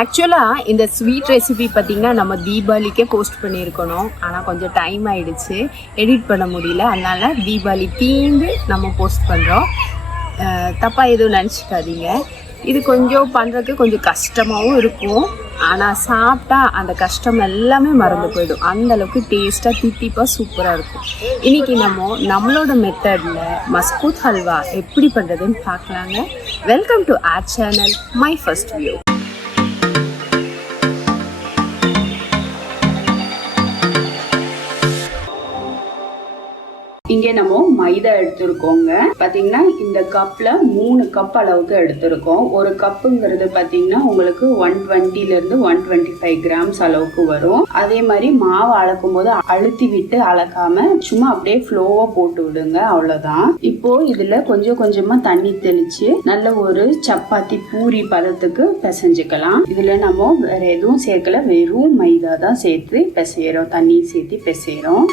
ஆக்சுவலாக இந்த sweet recipe பார்த்திங்கன்னா நம்ம தீபாவளிக்கே போஸ்ட் பண்ணியிருக்கணும். ஆனால் கொஞ்சம் டைம் ஆகிடுச்சு, எடிட் பண்ண முடியல. அதனால் தீபாவளி தீந்து நம்ம போஸ்ட் பண்ணுறோம். தப்பாக எதுவும் நினச்சிக்காதீங்க. இது கொஞ்சம் பண்ணுறதுக்கு கொஞ்சம் கஷ்டமாகவும் இருக்கும். ஆனால் சாப்பிட்டா அந்த கஷ்டம் எல்லாமே மறந்து போயிடும். அந்தளவுக்கு டேஸ்ட்டாக தித்திப்பாக சூப்பராக இருக்கும். இன்றைக்கி நம்மளோட மெத்தடில் மஸ்கூத் ஹல்வா எப்படி பண்ணுறதுன்னு பார்க்கலாங்க. Welcome to R channel my first view. இங்கே நம்ம மைதா எடுத்துருக்கோங்க. பார்த்தீங்கன்னா இந்த கப்பில் 3 கப் அளவுக்கு எடுத்திருக்கோம். ஒரு கப்புங்கிறது பார்த்தீங்கன்னா உங்களுக்கு 120 125 கிராம்ஸ் அளவுக்கு வரும். அதே மாதிரி மாவு அளக்கும் போது அழுத்தி விட்டு அளக்காம சும்மா அப்படியே ஃப்ளோவா போட்டு விடுங்க, அவ்வளோதான். இப்போ இதுல கொஞ்சம் கொஞ்சமா தண்ணி தெளிச்சு நல்ல ஒரு சப்பாத்தி பூரி பதத்துக்கு பிசைஞ்சுக்கலாம். இதுல நம்ம வேற எதுவும் சேர்க்கல, வெறும் மைதா தான் சேர்த்து பிசைறோம், தண்ணி சேர்த்து பிசைறோம்.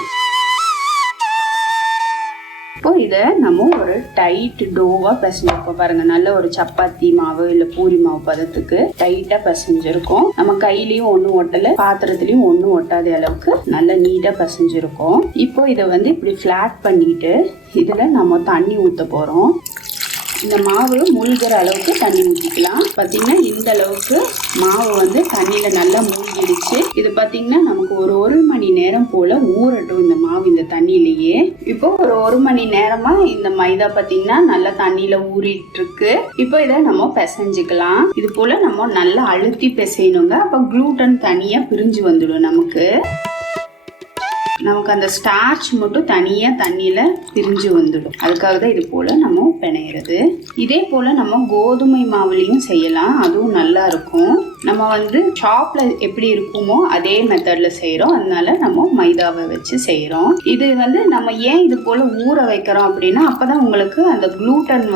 இப்போ இதை நம்ம ஒரு டைட் டோவா பிசைஞ்சிருக்கோம். பாருங்க, நல்ல ஒரு சப்பாத்தி மாவு இல்ல பூரி மாவு பதத்துக்கு டைட்டா பிசைஞ்சிருக்கோம். நம்ம கையிலயும் ஒன்னும் ஒட்டல, பாத்திரத்திலயும் ஒன்னும் ஒட்டாத அளவுக்கு நல்ல நீட்டா பிசைஞ்சிருக்கோம். இப்போ இதை இப்படி ஃபிளாட் பண்ணிட்டு இதுல நம்ம தண்ணி ஊத்த போறோம். இந்த மாவு மூழ்கிற அளவுக்கு தண்ணி ஊற்றிக்கலாம். பார்த்தீங்கன்னா இந்த அளவுக்கு மாவு தண்ணியில் நல்லா மூழ்கிடுச்சு. இது பார்த்தீங்கன்னா நமக்கு ஒரு மணி நேரம் போல் ஊறட்டும் இந்த மாவு இந்த தண்ணியிலேயே. இப்போ ஒரு மணி நேரமாக இந்த மைதா பார்த்தீங்கன்னா நல்லா தண்ணியில் ஊறிட்டு இருக்கு. இப்போ இதை நம்ம பிசைஞ்சுக்கலாம். இது போல் நம்ம நல்லா அழுத்தி பிசையணுங்க. அப்போ க்ளூட்டன் தனியாக பிரிஞ்சு வந்துடும். நமக்கு அந்த ஸ்டார்ச் மட்டும் தனியாக தண்ணியில் பிரிஞ்சு வந்துடும். அதுக்காக தான் இது போல் நம்ம பிணையிறது. இதே போல் நம்ம கோதுமை மாவுலையும் செய்யலாம், அதுவும் நல்லா இருக்கும். நம்ம ஷாப்பில் எப்படி இருக்குமோ அதே மெத்தடில் செய்கிறோம். அதனால நம்ம மைதாவை வச்சு செய்கிறோம். இது நம்ம ஏன் இது போல் ஊற வைக்கிறோம் அப்படின்னா, அப்போ தான் உங்களுக்கு அந்த க்ளூட்டன்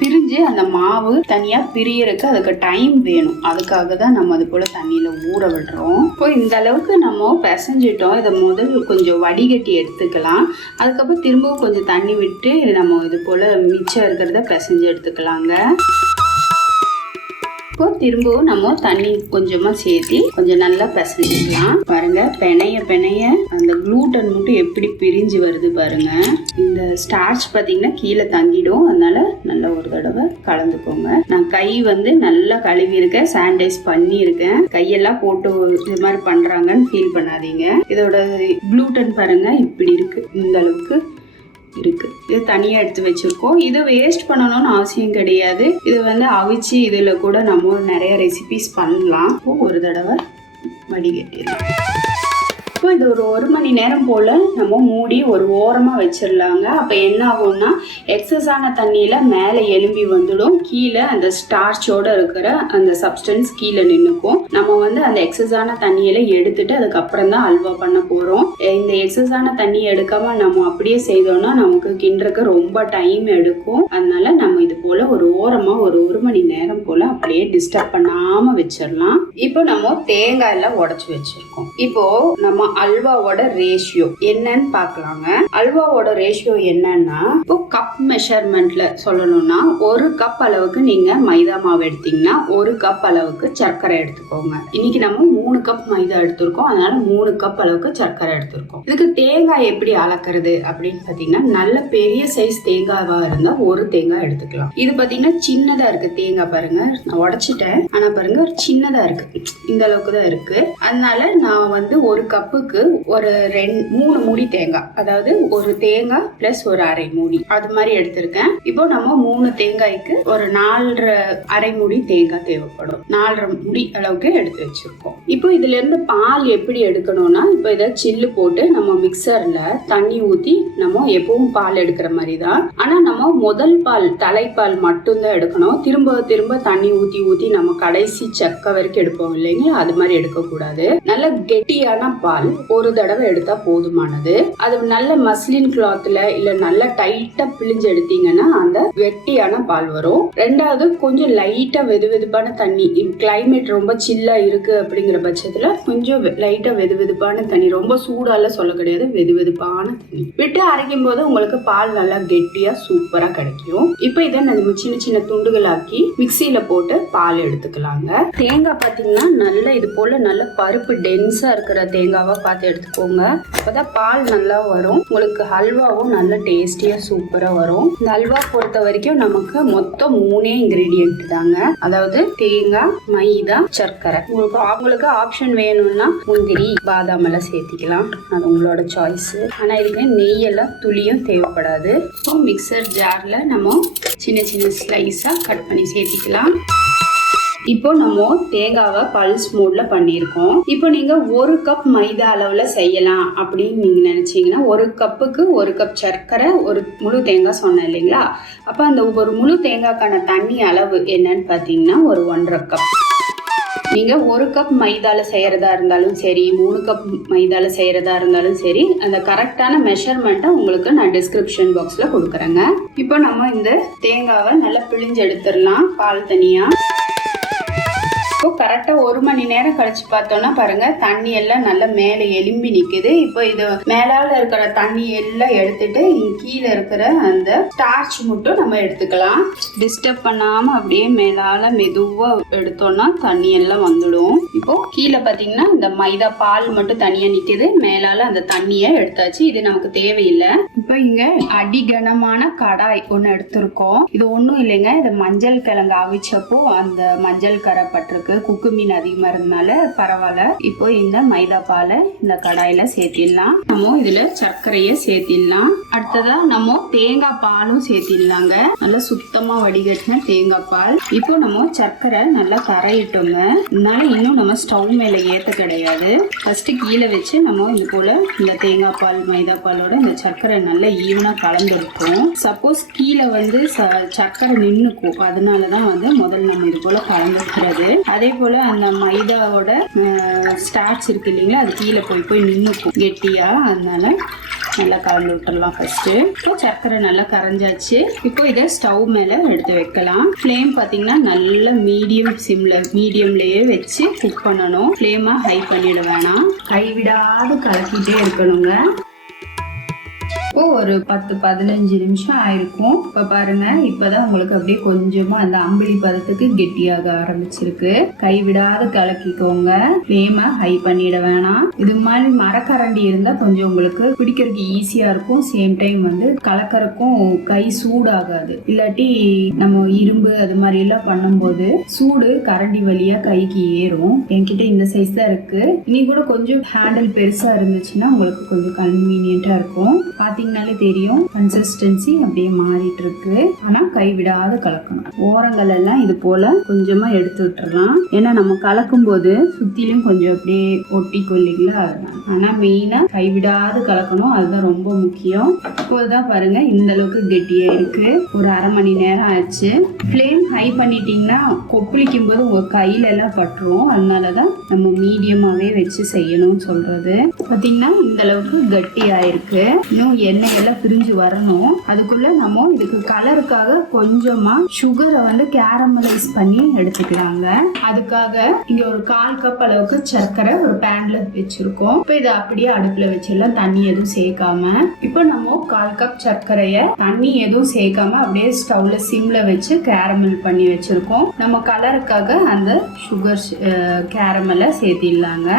பிரிஞ்சு அந்த மாவு தனியாக பிரியறதுக்கு அதுக்கு டைம் வேணும். அதுக்காக தான் நம்ம அது போல் தண்ணியில் ஊற விடுறோம். இப்போ இந்த அளவுக்கு நம்ம பிசைஞ்சிட்டோம். இதை கொஞ்சம் வடிகட்டி எடுத்துக்கலாம். அதுக்கப்புறம் திரும்பவும் கொஞ்சம் தண்ணி விட்டு நம்ம இது போல மிச்சம் இருக்கிறத பிசைஞ்சு எடுத்துக்கலாங்க. இப்போ திரும்பவும் நம்ம தண்ணி கொஞ்சமா சேர்த்து கொஞ்சம் நல்லா பிசைஞ்சிக்கலாம். பாருங்க, பிணைய அந்த க்ளூட்டன் மட்டும் எப்படி பிரிஞ்சு வருது பாருங்க. இந்த ஸ்டார்ச் பார்த்தீங்கன்னா கீழே தங்கிடும். அதனால நல்லா ஒரு தடவை கலந்துக்கோங்க. நான் கை நல்லா கழுவி இருக்கேன், சானிடைஸ் பண்ணி இருக்கேன். கையெல்லாம் போட்டு இது மாதிரி பண்றாங்கன்னு ஃபீல் பண்ணாதீங்க. இதோட க்ளூட்டன் பாருங்க இப்படி இருக்கு, இந்த அளவுக்கு இருக்கு. இது தனியா எடுத்து வச்சிருக்கோம். இதை வேஸ்ட் பண்ணணும்னு அவசியம் கிடையாது. இது அவிச்சு இதுல கூட நம்ம நிறைய ரெசிபிஸ் பண்ணலாம். ஒரு தடவை வடிகட்டிடலாம். இப்போ இது ஒரு மணி நேரம் போல நம்ம மூடி ஒரு ஓரமா வச்சிடலாங்க. அப்ப என்ன ஆகும்னா, எக்ஸஸான தண்ணியில மேலே எலும்பி வந்துடும். கீழே அந்த ஸ்டார்ச்சோட இருக்கிற அந்த சப்ஸ்டன்ஸ் கீழே நின்னுக்கும். நம்ம அந்த எக்ஸஸான தண்ணியில எடுத்துட்டு அதுக்கப்புறம் தான் அல்வா பண்ண போறோம். இந்த எக்ஸஸான தண்ணி எடுக்காம நம்ம அப்படியே செய்தோம்னா நமக்கு கிண்டுறதுக்கு ரொம்ப டைம் எடுக்கும். அதனால நம்ம இது போல ஒரு ஓரமா ஒரு மணி நேரம் போல அப்படியே டிஸ்டர்ப் பண்ணாம வச்சிடலாம். இப்போ நம்ம தேங்காய் எல்லாம் உடைச்சு வச்சிருக்கோம். இப்போ நம்ம அல்வாவோட ரேஷியோ என்னன்னு பார்க்கலாங்க. அல்வாவோட ரேஷியோ என்னன்னா, இப்போ கப் மெஷர்மெண்ட்ல சொல்லணும்னா 1 கப் அளவுக்கு நீங்க மைதா மாவு எடுத்தீங்கன்னா 1 கப் அளவுக்கு சர்க்கரை எடுத்துக்கோங்க. இன்னைக்கு நம்ம 3 கப் மைதா எடுத்திருக்கோம், அதனால 3 கப் அளவுக்கு சர்க்கரை எடுத்திருக்கோம். இதுக்கு தேங்காய் எப்படி அளக்கிறது அப்படின்னு பாத்தீங்கன்னா, நல்ல பெரிய சைஸ் தேங்காவா இருந்தா ஒரு தேங்காய் எடுத்துக்கலாம். இது பாத்தீங்கன்னா சின்னதா இருக்கு தேங்காய், பாருங்க நான் உடைச்சிட்டேன். ஆனா பாருங்க ஒரு சின்னதா இருக்கு, இந்த அளவுக்கு தான் இருக்கு. அதனால நான் ஒரு கப்புக்கு ஒரு 3 மூடி தேங்காய், அதாவது ஒரு தேங்காய் பிளஸ் ஒரு அரை மூடி அது மாதிரி எடுத்திருக்கேன். இப்போ நம்ம 3 தேங்காய்க்கு ஒரு 4 அரை மூடி தேங்காய் தேவைப்படும். 4 மூடி அளவுக்கு எடுத்து வச்சிருக்கோம். இப்போ இதுல இருந்து பால் எப்படி எடுக்கணும்னா, இப்போ இதை சில்லு போட்டு நம்ம மிக்சர்ல தண்ணி ஊத்தி நம்ம எப்பவும் பால் எடுக்கிற மாதிரி தான். ஆனா நம்ம முதல் பால் தலைப்பால் மட்டும்தான் எடுக்கணும். திரும்ப திரும்ப தண்ணி ஊத்தி நம்ம கடைசி சக்க வரைக்கும் எடுப்போம் இல்லைங்களா, அது மாதிரி எடுக்க கூடாது. நல்ல கெட்டியான பால் ஒரு தடவை எடுத்தா போதுமானது. அது நல்ல மஸ்லின் கிளாத்ல இல்ல நல்ல டைட்டா பிழிஞ்சு எடுத்தீங்கன்னா அந்த வெட்டியான பால் வரும். ரெண்டாவது கொஞ்சம் லைட்டா வெதுவெதுப்பான தண்ணி, கிளைமேட் ரொம்ப சில்லா இருக்கு அப்படிங்கிற பட்சத்துல கொஞ்சம் லைட்டா வெதுவெதுப்பான தண்ணி, ரொம்ப சூடால சொல்ல கிடையாது, வெதுவெதுப்பான தண்ணி விட்டு அரைக்கும் போது உங்களுக்கு பால் நல்லா கெட்டியா சூப்பரா கிடைக்கும். இப்ப இதை நம்ம சின்ன சின்ன துண்டுகள் ஆக்கி மிக்சியில போட்டு பால் எடுத்துக்கலாங்க. தேங்காய் பாத்தீங்கன்னா நல்ல இது போல நல்ல பருப்பு டென்ஸா இருக்கிற தேங்காவா பார்த்து எடுத்துக்கோங்க. அப்பதான் பால் நல்லா வரும். உங்களுக்கு ஹல்வாவும் நல்ல டேஸ்டியா சூப்பரா வரும். இந்த ஹல்வா பொறுத்த வரைக்கும் நமக்கு மொத்தம் 3 இன்கிரீடியன்ட் தாங்க. அதாவது தேங்காய், மைதா, சர்க்கரை. உங்களுக்கு ஆப்ஷன் வேணும்னா முந்திரி, பாதாம் எல்லாம் சேர்த்திக்கலாம், அது உங்களோட சாய்ஸ். ஆனா இதுக்கு நெய் எல்லாம் துளியும் தேவைப்படாது. இப்போ மிக்சர் ஜார்ல நம்ம சின்ன சின்ன ஸ்லைஸா கட் பண்ணி சேர்த்திக்கலாம். இப்போ நம்ம தேங்காவை பல்ஸ் மோட்ல பண்ணியிருக்கோம். இப்போ நீங்க 1 கப் மைதா அளவுல செய்யலாம் அப்படின்னு நீங்க நினைச்சீங்கன்னா 1 கப்புக்கு 1 கப் சர்க்கரை, ஒரு முழு தேங்காய் சொன்னேன் இல்லைங்களா? அப்ப அந்த ஒரு முழு தேங்காய்க்கான தண்ணி அளவு என்னன்னு பாத்தீங்கன்னா ஒரு 1.5 கப். நீங்க 1 கப் மைதால செய்யறதா இருந்தாலும் சரி, 3 கப் மைதால செய்யறதா இருந்தாலும் சரி, அந்த கரெக்டான மெஷர்மெண்ட்டை உங்களுக்கு நான் டிஸ்கிரிப்ஷன் பாக்ஸ்ல கொடுக்குறேங்க. இப்போ நம்ம இந்த தேங்காவை நல்லா பிழிஞ்சு எடுத்துடலாம் பால் தனியா. இப்போ கரெக்டா 1 மணி நேரம் கழிச்சு பார்த்தோம்னா பாருங்க, தண்ணி எல்லாம் நல்லா மேலே எலும்பி நிக்குது. இப்போ இது மேலால இருக்கிற தண்ணி எல்லாம் எடுத்துட்டு கீழே இருக்கிற அந்த ஸ்டார்ச் மட்டும் நம்ம எடுத்துக்கலாம். டிஸ்டர்ப் பண்ணாம அப்படியே மேலால மெதுவா எடுத்தோம்னா தண்ணி எல்லாம் வந்துடும். இப்போ கீழே பாத்தீங்கன்னா இந்த மைதா பால் மட்டும் தனியா நிக்குது, மேலால அந்த தண்ணிய எடுத்தாச்சு. இது நமக்கு தேவையில்லை. இப்போ இங்க அடிகனமான கடாய் ஒண்ணு எடுத்திருக்கோம். இது ஒண்ணும் இல்லைங்க, இது மஞ்சள் கிழங்கு அவிச்சப்போ அந்த மஞ்சள் கரை பட்டிருக்கு, குக்கு மீன் அதிகமா இருந்தனால பரவாயில்ல. இப்போ இந்த மைதா பாலை இந்த கடாயில சேர்த்திடலாம். நம்ம இதுல சர்க்கரைய சேர்த்திடலாம். அடுத்ததா நம்ம தேங்காய் பாலும் சேர்த்திடலாங்க. நல்லா சுத்தமா வடிகட்டின தேங்காய் பால். இப்போ நம்ம சர்க்கரை நல்லா கரையிட்டோங்க. அதனால இன்னும் நம்ம ஸ்டவ் மேல ஏத்த கிடையாது. ஃபர்ஸ்ட் கீழே வச்சு நம்ம இது போல இந்த தேங்காய் பால் மைதா பாலோட இந்த சர்க்கரை நல்லா ஈவனா கலந்துருக்கும். சப்போஸ் கீழே சர்க்கரை நின்னுக்கும், அதனாலதான் முதல்ல நம்ம இது போல கலந்துக்கிறது. அதே போல அந்த மைதாவோட ஸ்டார்ச் இருக்கு இல்லைங்களா, அது கீழே போய் நின்னுக்கும் கெட்டியா, அதனால நல்லா கலந்து விட்டுறலாம் ஃபர்ஸ்ட். இப்போ சர்க்கரை நல்லா கரைஞ்சாச்சு. இப்போ இதை ஸ்டவ் மேல எடுத்து வைக்கலாம். ஃப்ளேம் பாத்தீங்கன்னா நல்ல மீடியம்லயே வச்சு குக் பண்ணணும். ஃப்ளேமை ஹை பண்ணிட வேணாம், கைவிடாது கலக்கிட்டே இருக்கணுங்க. இப்போ ஒரு 10-15 நிமிஷம் ஆயிருக்கும். இப்ப பாருங்க, இப்பதான் உங்களுக்கு அப்படியே கொஞ்சமா அந்த அம்பிளி பதத்துக்கு கெட்டியாக ஆரம்பிச்சிருக்கு. கைவிடாத கலக்கிக்கோங்க, ஃப்ளேமை ஹை பண்ணிட வேணாம். இது மாதிரி மரக்கரண்டி இருந்தா கொஞ்சம் உங்களுக்கு பிடிக்கிறதுக்கு ஈஸியா இருக்கும். சேம் டைம் கலக்கறக்கும் கை சூடாகாது. இல்லாட்டி நம்ம இரும்பு அது மாதிரி எல்லாம் பண்ணும்போது சூடு கரண்டி வழியா கைக்கு ஏறும். என்கிட்ட இந்த சைஸ் தான் இருக்கு. இனி கூட கொஞ்சம் ஹேண்டில் பெருசா இருந்துச்சுன்னா உங்களுக்கு கொஞ்சம் கன்வீனியன்டா இருக்கும். பாத்தீங்கன்னாலே தெரியும் கன்சிஸ்டன்சி அப்படியே மாறிட்டு இருக்கு. ஆனா கைவிடாத கலக்கணும். ஓரங்கள் எல்லாம் இது போல கொஞ்சமா எடுத்து விட்டுறலாம். ஏன்னா நம்ம கலக்கும் போது சுத்திலும் கொஞ்சம் அப்படியே ஒட்டிக்கும் இல்லைங்களா, ஆனா மெயினா கைவிடாது கலக்கணும், அதுதான் ரொம்ப முக்கியம். இப்போதான் பாருங்க இந்த அளவுக்கு கெட்டியா இருக்கு. ஒரு அரை மணி நேரம் ஆச்சு. ஃப்ளேம் ஹை பண்ணிட்டீங்கன்னா கொப்பளிக்கும் போது உங்க கையில எல்லாம் பட்டுரும். அதனாலதான் நம்ம மீடியமாவே வச்சு செய்யணும்னு சொல்றது. பாத்தீங்கன்னா இந்த அளவுக்கு கட்டி ஆயிருக்கு. இன்னும் எண்ணெய் எல்லாம் பிரிஞ்சு வரணும். அதுக்குள்ள நம்ம இதுக்கு கலருக்காக கொஞ்சமா சுகரை கேரமலைஸ் பண்ணி எடுத்துக்கலாங்க. அதுக்காக இங்க ஒரு 1/4 கப் அளவுக்கு சர்க்கரை ஒரு பேன்ல வச்சிருக்கோம். இப்ப இதை அப்படியே அடுப்புல வச்சிடலாம், தண்ணி எதுவும் சேர்க்காம. இப்ப நம்ம 1/4 கப் சர்க்கரைய தண்ணி எதுவும் சேர்க்காம அப்படியே ஸ்டவ்ல சிம்ல வச்சு கேரமல் பண்ணி வச்சிருக்கோம். நம்ம கலருக்காக அந்த சுகர் கேரமலை சேர்த்திடலாங்க.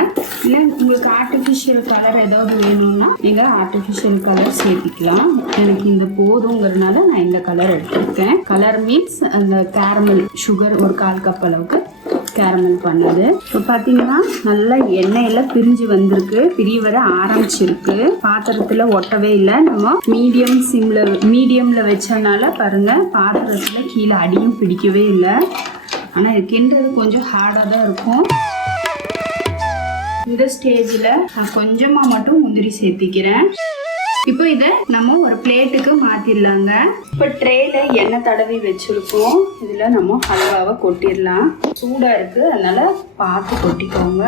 இல்ல உங்களுக்கு ஆர்டிபிஷியல் கலர் ஏதாவது வேணும்னா நீங்க ஆர்டிபிஷியல் கலர் சேர்த்திக்கலாம். எனக்கு இந்த போதுங்கிறதுனால நான் இந்த கலர் எடுத்துருக்கேன். கலர் மீன்ஸ் அந்த கேரமல் சுகர் ஒரு 1/4 கப் அளவுக்கு கேரமல் பண்ணது. இப்போ பார்த்தீங்கன்னா நல்லா எண்ணெயெல்லாம் பிரிஞ்சு வந்திருக்கு, பிரிய வர ஆரம்பிச்சிருக்கு. பாத்திரத்தில் ஒட்டவே இல்லை. நம்ம மீடியம்ல வச்சனால பாருங்க பாத்திரத்தில் கீழே அடியும் பிடிக்கவே இல்லை. ஆனால் இது கிண்டுறது கொஞ்சம் ஹார்டாக தான் இருக்கும். இந்த ஸ்டேஜில் நான் கொஞ்சமாக மட்டும் முந்திரி சேர்த்திக்கிறேன். இப்போ இதை நம்ம ஒரு பிளேட்டுக்கு மாத்திடலாங்க. இப்போ ட்ரேல எண்ணெய் தடவி வச்சிருக்கோம். இதுல நம்ம ஹல்வாவை கொட்டிடலாம். சூடா இருக்கு, அதனால பார்த்து கொட்டிக்கோங்க.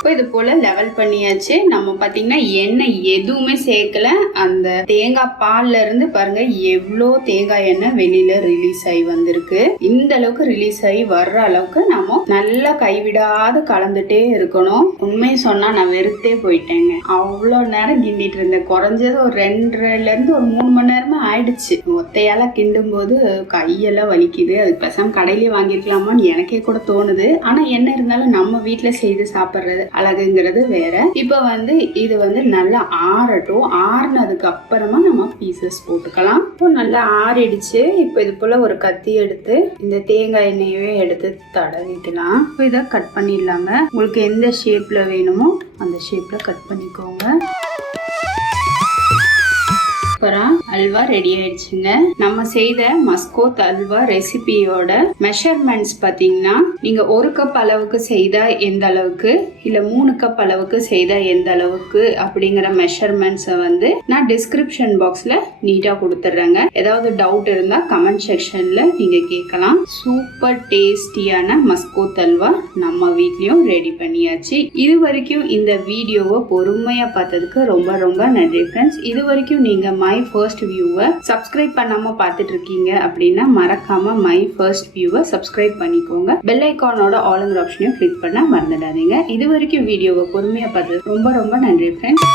இப்போ இது போல லெவல் பண்ணியாச்சு. நம்ம பாத்தீங்கன்னா எண்ணெய் எதுவுமே சேர்க்கல. அந்த தேங்காய் பால்ல இருந்து பாருங்க எவ்வளோ தேங்காய் எண்ணெய் வெளியில ரிலீஸ் ஆகி வந்திருக்கு. இந்த அளவுக்கு ரிலீஸ் ஆகி வர்ற அளவுக்கு நம்ம நல்லா கைவிடாது கலந்துட்டே இருக்கணும். உண்மையை சொன்னா நான் வெறுத்தே போயிட்டேங்க. அவ்வளோ நேரம் கிண்டிட்டு இருந்தேன். குறைஞ்சது ஒரு 2ல இருந்து ஒரு 3 மணி நேரமா ஆயிடுச்சு. ஒத்தையால கிண்டும் போது கையெல்லாம் வலிக்குது. அது பேசாம கடையிலேயே வாங்கிருக்கலாமான்னு எனக்கே கூட தோணுது. ஆனா என்ன இருந்தாலும் நம்ம வீட்டுல செய்து சாப்பிடுறது அழகுங்கிறது வேற. இப்ப இது நல்லா ஆறட்டும். ஆறுனதுக்கு அப்புறமா நம்ம பீசஸ் போட்டுக்கலாம். இப்போ நல்லா ஆறிடுச்சு. இப்போ இது போல ஒரு கத்தி எடுத்து இந்த தேங்காய் எண்ணெயவே எடுத்து தடவிக்கலாம். இப்போ இதை கட் பண்ணிடலாங்க. உங்களுக்கு எந்த ஷேப்ல வேணுமோ அந்த ஷேப்ல கட் பண்ணிக்கோங்க. அல்வா ரெடி ஆயிடுச்சுங்க. நம்ம செய்த மஸ்கோத் அல்வா ரெசிபியோட மெஷர்மெண்ட்ஸ் பாத்தீங்கன்னா, நீங்க 1 கப் அளவுக்கு செய்தா எந்த அளவுக்கு, இல்ல 3 கப் அளவுக்கு செய்தா எந்த அளவுக்கு அப்படிங்கிற மெஷர்மெண்ட்ஸை நான் டிஸ்கிரிப்ஷன் பாக்ஸ்ல நீட்டா கொடுத்துட்றேங்க. ஏதாவது டவுட் இருந்தா கமெண்ட் செக்ஷன்ல நீங்க கேட்கலாம். சூப்பர் டேஸ்டியான மஸ்கோத் அல்வா நம்ம வீட்லயும் ரெடி பண்ணியாச்சு. இது வரைக்கும் இந்த வீடியோவை பொறுமையா பார்த்ததுக்கு ரொம்ப ரொம்ப நன்றி ஃப்ரெண்ட்ஸ். இது வரைக்கும் நீங்க மை ஃபர்ஸ்ட் வியூவை சப்ஸ்கிரைப் பண்ணாம பார்த்துட்டு இருக்கீங்க அப்படின்னா மறக்காம மை ஃபர்ஸ்ட் வியூவை சப்ஸ்கிரைப் பண்ணிக்கோங்க. பெல் ஐக்கானோட ஆளுங்கிற ஆப்ஷனையும் கிளிக் பண்ண மறந்துடாதீங்க. இது வரைக்கும் வீடியோவை பொறுமையா பார்த்தது ரொம்ப ரொம்ப நன்றி ஃப்ரெண்ட்ஸ்.